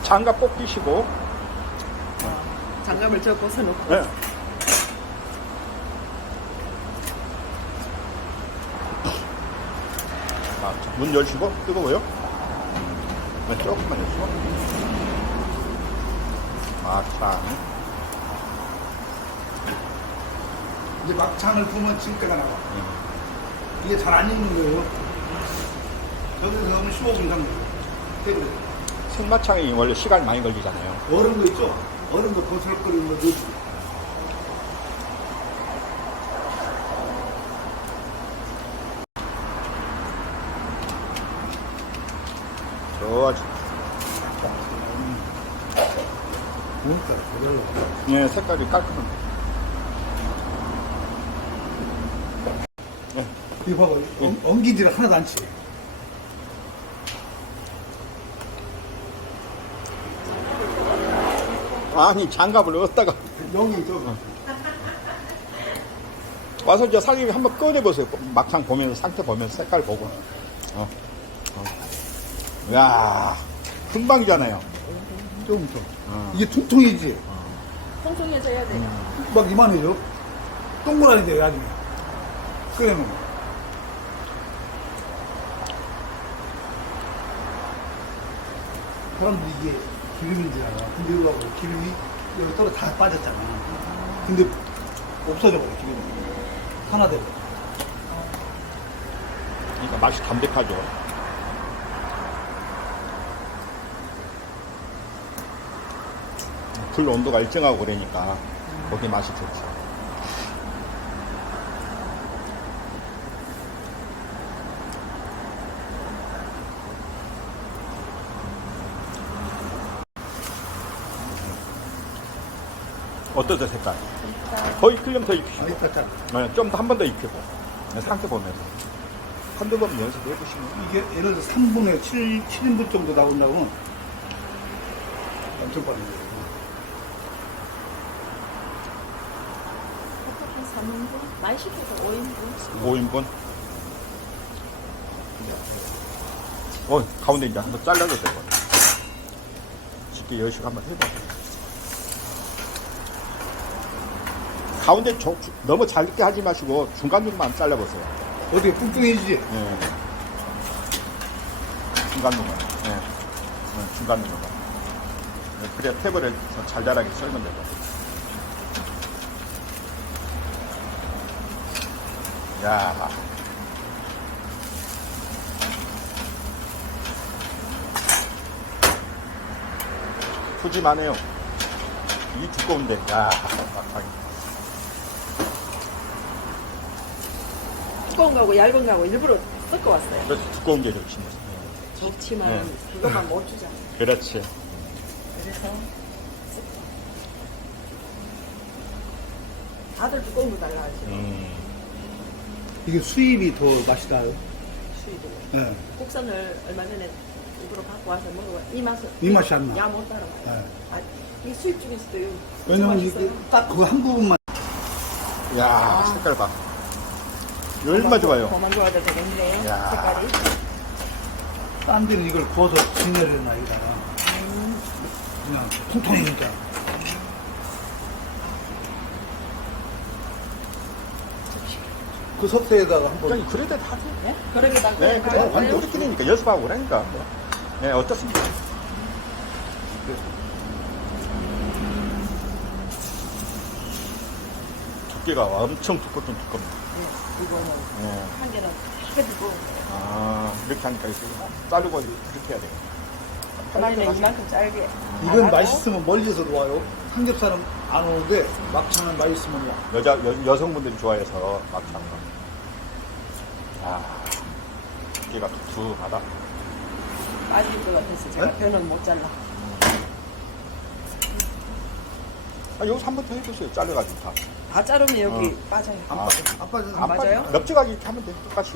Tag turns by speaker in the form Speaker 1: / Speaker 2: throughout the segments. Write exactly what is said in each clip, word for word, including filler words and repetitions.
Speaker 1: 장갑 꼭 끼시고.
Speaker 2: 어, 장갑을 저 벗어놓고.
Speaker 1: 네. 아, 문 열시고, 뜨거워요? 네, 조금만 열시고. 막창.
Speaker 3: 이제 막창을 부으면 진가가 나와.
Speaker 1: 음.
Speaker 3: 이게 잘 안 익는 거예요. 여기서 넣으면 십오 분 이상 때문에.
Speaker 1: 승마창이 원래 시간이 많이 걸리잖아요.
Speaker 3: 얼은 거 있죠? 얼은 거 버슬거리는 거 넣어주고.
Speaker 1: 좋아지.
Speaker 3: 뭔가 그대로.
Speaker 1: 네, 색깔이 깔끔한. 네.
Speaker 3: 이거 봐봐. 엉- 엉기지를 하나도 안 치.
Speaker 1: 아니, 장갑을 얻다가
Speaker 3: 여기 저거.
Speaker 1: 와서 저 살림이 한번 꺼내보세요. 막창 보면서, 상태 보면서, 색깔 보고. 어. 어. 야, 금방이잖아요.
Speaker 3: 조금 더.
Speaker 1: 어.
Speaker 3: 이게 퉁퉁이지?
Speaker 2: 통통해져야 돼요.
Speaker 3: 막 이만해져. 동그라니 돼요, 나중에. 끓여놓으면. 사람들이 이게 기름인 줄 알아. 근데 이거 하고 기름이 여기 떨어 다 빠졌잖아. 근데 없어져 버려, 기름이. 하나 되고.
Speaker 1: 그러니까 맛이 담백하죠. 불 온도가 일정하고 그러니까 거기 맛이 좋죠. 어떠세요, 색깔? 더 익히려면 더 익히시고,
Speaker 3: 아니, 딱
Speaker 1: 네, 좀 더 한 번 더 익히고, 네, 상태 보면서. 한두 번 연습해 보시면.
Speaker 3: 이게 예를 들어 삼 분의 칠, 칠 인분 정도 나온다고 엄청 빠른 거예요.
Speaker 2: 한 삼 인분? 많이 시켜서 오 인분?
Speaker 1: 오 인분. 어, 가운데 이제 한번 잘라도 되고. 쉽게 열심히 한번 해봐. 가운데 조, 주- 너무 잘게 하지 마시고 중간중간 잘라보세요.
Speaker 3: 어떻게 뚱뚱해지지?
Speaker 1: 예. 중간중간. 예. 예, 중간중간. 예, 그래야 탭을 잘잘하게 썰면 되고. 야. 푸짐하네요. 이 두꺼운데, 야, 막창이.
Speaker 2: 두꺼운 거하고 얇은 거하고 일부러 섞어왔어요.
Speaker 1: 그래서 두꺼운 게 좋지.
Speaker 2: 좋지만
Speaker 1: 네.
Speaker 2: 그것만 못 주잖아.
Speaker 1: 그렇지.
Speaker 2: 그래서 다들 두꺼운 거 달라 하죠.
Speaker 1: 음.
Speaker 3: 이게 수입이 더 맛이 나요.
Speaker 2: 수입을.
Speaker 3: 예.
Speaker 2: 국산을 얼마 전에 일부러 갖고 와서 먹어봐. 이 맛은
Speaker 3: 이 맛이 안 나.
Speaker 2: 야못 따라가요.
Speaker 3: 예.
Speaker 2: 아, 이 수입 중에서도 이
Speaker 3: 왜냐면
Speaker 2: 맛있어요.
Speaker 3: 이게 딱 그거 한 부분만.
Speaker 1: 야, 색깔 봐. 얼마 좋아요.
Speaker 2: 더만 좋아도 되겠네요.
Speaker 1: 야.
Speaker 2: 색깔이.
Speaker 3: 딴 데는 이걸 구워서 진열을 놔, 여기다가. 그냥 통통이니까. 그 석쇠에다가 한 번.
Speaker 1: 아니, 그래도 다 돼.
Speaker 2: 네? 그러게 다
Speaker 1: 네, 그래. 아니, 우리끼리니까 연습하고 그러니까. 뭐. 네, 어떻습니까? 두께가 엄청 두껍던 두껍네.
Speaker 2: 네, 이거는
Speaker 1: 네.
Speaker 2: 한 개는 해가지고
Speaker 1: 아, 이렇게 하니까 이렇게 자르고 이렇게 해야 돼요.
Speaker 2: 하나는 이만큼 짧게.
Speaker 3: 이건
Speaker 2: 안 하고
Speaker 3: 맛있으면 멀리서도 와요. 삼겹살은 안 오는데 막창은 맛있으면 와.
Speaker 1: 여자, 여, 여성분들이 좋아해서 막창. 아, 두께가 두툼하다.
Speaker 2: 빠질 것 같아서 제가
Speaker 3: 네?
Speaker 2: 변은 못 잘라.
Speaker 1: 아, 여기서 한 번 더 해주세요. 잘라가지고 다.
Speaker 2: 다 자르면 여기 빠져요.
Speaker 3: 안
Speaker 1: 아.
Speaker 3: 빠져. 안 빠져.
Speaker 2: 안 맞아요?
Speaker 1: 빠져. 넓적하게 이렇게 하면 돼. 똑같이.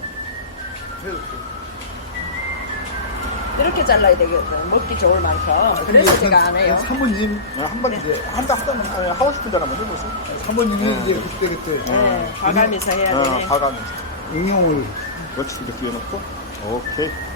Speaker 2: 이렇게 잘라야 되거든. 먹기 좋을 만큼. 그래서 제가 안 해요.
Speaker 3: 사모님,
Speaker 1: 네, 한 번 이제 한다 하다 아니, 하고 싶은 대로 한번 해보세요.
Speaker 3: 사모님이
Speaker 1: 네.
Speaker 3: 이제 그때 그때
Speaker 2: 네, 봐가면서 해야
Speaker 1: 어,
Speaker 2: 되네.
Speaker 1: 봐가면서.
Speaker 3: 응용을
Speaker 1: 그렇지, 이렇게 뒤에 놓고. 오케이.